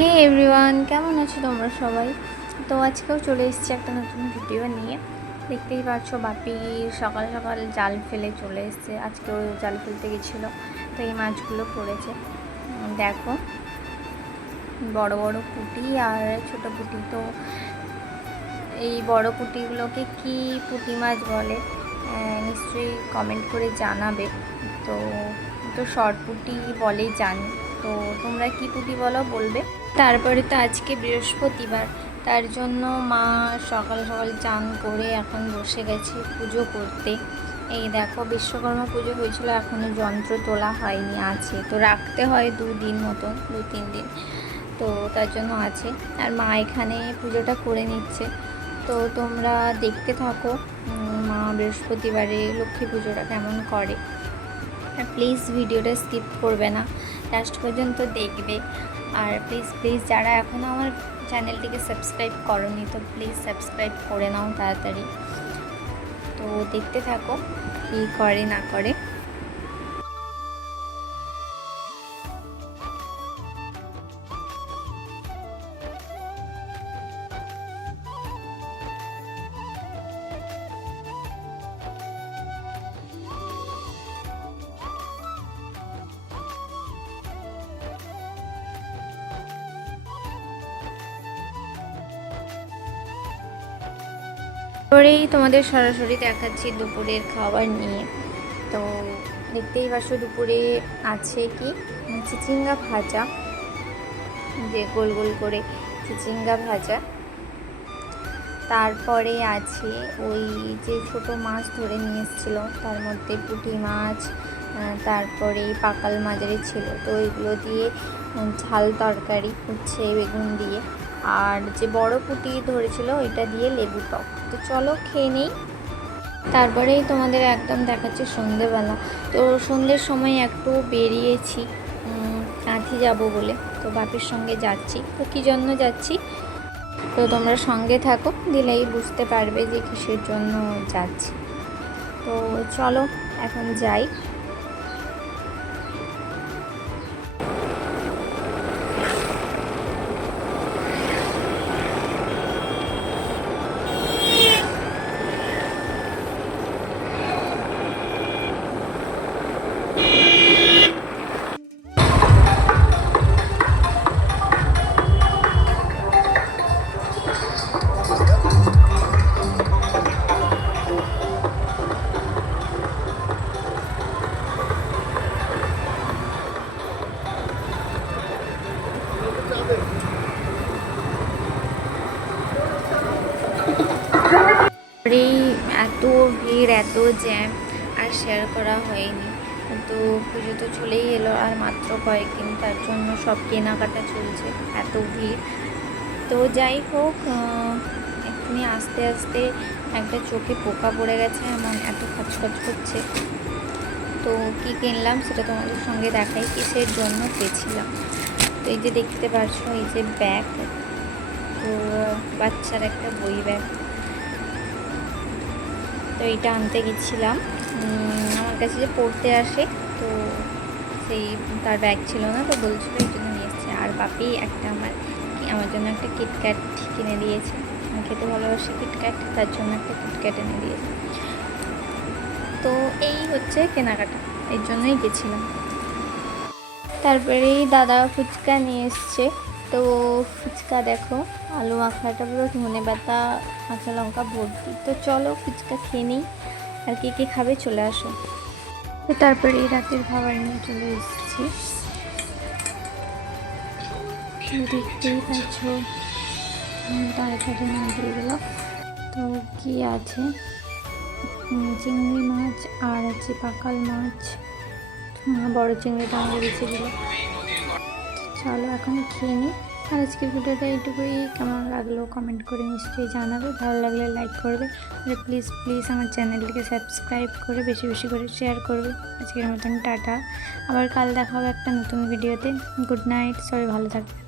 হে everyone কেমন আছো তোমরা সবাই? তো আজকেও চলে এসেছি একটা নতুন ভিডিও নিয়ে। দেখতেই পাচ্ছ বাপি সকাল সকাল জাল ফেলে চলে এসেছে। আজকেও জাল ফেলতে গেছিল, তো এই মাছগুলো পড়েছে। দেখো, বড় বড় পুঁটি আর ছোট পুঁটি। তো এই বড় পুঁটিগুলোকে কি পুঁটি মাছ বলে নিশ্চয়ই কমেন্ট করে জানাবে। তো তো শর্ট পুঁটি বলেই জানি। তো তোমরা কি পুঁটি বলো, বলবে? তারপরে তো আজকে বৃহস্পতিবার, তার জন্য মা সকাল সকাল চান করে এখন বসে গেছে পুজো করতে। এই দেখো বিশ্বকর্মা পুজো হয়েছিল এখনও যন্ত্র তোলা হয়নি, আছে। তো রাখতে হয় দু দিন মতন, দু তিন দিন। তো তার জন্য আছে। আর মা এখানে পুজোটা করে নিচ্ছে। তো তোমরা দেখতে থাকো মা বৃহস্পতিবারে লক্ষ্মী পুজোটা কেমন করে। প্লিজ ভিডিওটা স্কিপ করবে না। লাস্ট পর্যন্ত দেখবে। আর প্লিজ প্লিজ যারা এখনও আমার চ্যানেলটিকে সাবস্ক্রাইব করনি, তো প্লিজ সাবস্ক্রাইব করে নাও তাড়াতাড়ি। তো দেখতে থাকো, কী করে, না করে। পরেই তোমাদের সরাসরি দেখাচ্ছি দুপুরের খাবার নিয়ে। তো দেখতেই পাচ্ছ দুপুরে আছে কি? চিচিঙ্গা ভাজা। যে গোল গোল করে চিচিঙ্গা ভাজা। তারপরে আছে ওই যে ছোট মাছ ধরে নিয়ে এসেছিল, তার মধ্যে পুঁটি মাছ তারপরে পাকাল মাঝারি ছিল। তো ওইগুলো দিয়ে ঝাল তরকারি, উচ্ছে, বেগুন দিয়ে। আর যে বড় পুঁটি ধরেছিল, ওইটা দিয়ে লেবু টক। তো চলো খেয়ে নেই। তারপরেই তোমাদের একদম দেখাচ্ছে সন্ধেবেলা। তো সন্ধ্যের সময় একটু বেরিয়েছি। কাঁথি যাব বলে। তো বাপির সঙ্গে যাচ্ছি। তো কী জন্য যাচ্ছি? তো তোমরা সঙ্গে থাকো, দিলেই বুঝতে পারবে যে কিসের জন্য যাচ্ছি। তো চলো, এখন যাই। এই এত ভিড়, এত জ্যাম আর শেয়ার করা হয়নি। তো পুজো তো চলেই এলো, আর মাত্র কয়েকদিন, তার জন্য সব কেনাকাটা চলছে, এত ভিড়। তো যাই হোক এক্ষুনি আস্তে আস্তে একটা চোখে পোকা পড়ে গেছে, এমন এত খচখচ করছে। তো কি কিনলাম সেটা তোমাদের সঙ্গে দেখাই, কিসের জন্য পেয়েছিলাম। তো এই যে দেখতে পাচ্ছ, এই যে ব্যাগ তো বাচ্চার একটা বই ব্যাগ তো এইটা আনতে গেছিলাম। আমার কাছে যে পড়তে আসে, তো সেই তার ব্যাগ ছিল না, তো বলছিল এই জন্য নিয়ে আর বাপি একটা আমার আমার জন্য একটা কিটক্যাট কিনে দিয়েছে। আমি খেতে ভালোবাসি কিটক্যাট তার জন্য একটা কিটক্যাট এনে দিয়েছে। তো এই হচ্ছে কেনাকাটা, এর জন্যই গেছিলাম। তারপরেই দাদা ফুচকা নিয়ে এসছে। তো ফুচকা দেখো, আলু মাখাটা পুরো ধনে পাতা, কাঁচা লঙ্কা ভর্তি তো চলো ফুচকা খেয়ে নিই, আর কে কে খাবে চলে আসো। তো তারপরে এই রাতের খাবার নিয়ে চলে এসেছি। দেখতেই পাচ্ছ তরকারি না দিয়ে দিল তো কি আছে? চিংড়ি মাছ, আর আছে পাকাল মাছ। বড় চিংড়িটা আমাকে বেছে দিল। চলো এখন খেয়ে নিই। আর আজকের ভিডিওটা এইটুকুই। কেমন লাগল কমেন্ট করে নিশ্চয়ই জানাবে। ভালো লাগলে লাইক করবে। আর প্লিজ প্লিজ আমার চ্যানেলটিকে সাবস্ক্রাইব করে বেশি বেশি করে শেয়ার করবে। আজকের মতন টাটা। আবার কাল দেখা হবে একটা নতুন ভিডিওতে গুড নাইট সবাই ভালো থাকবে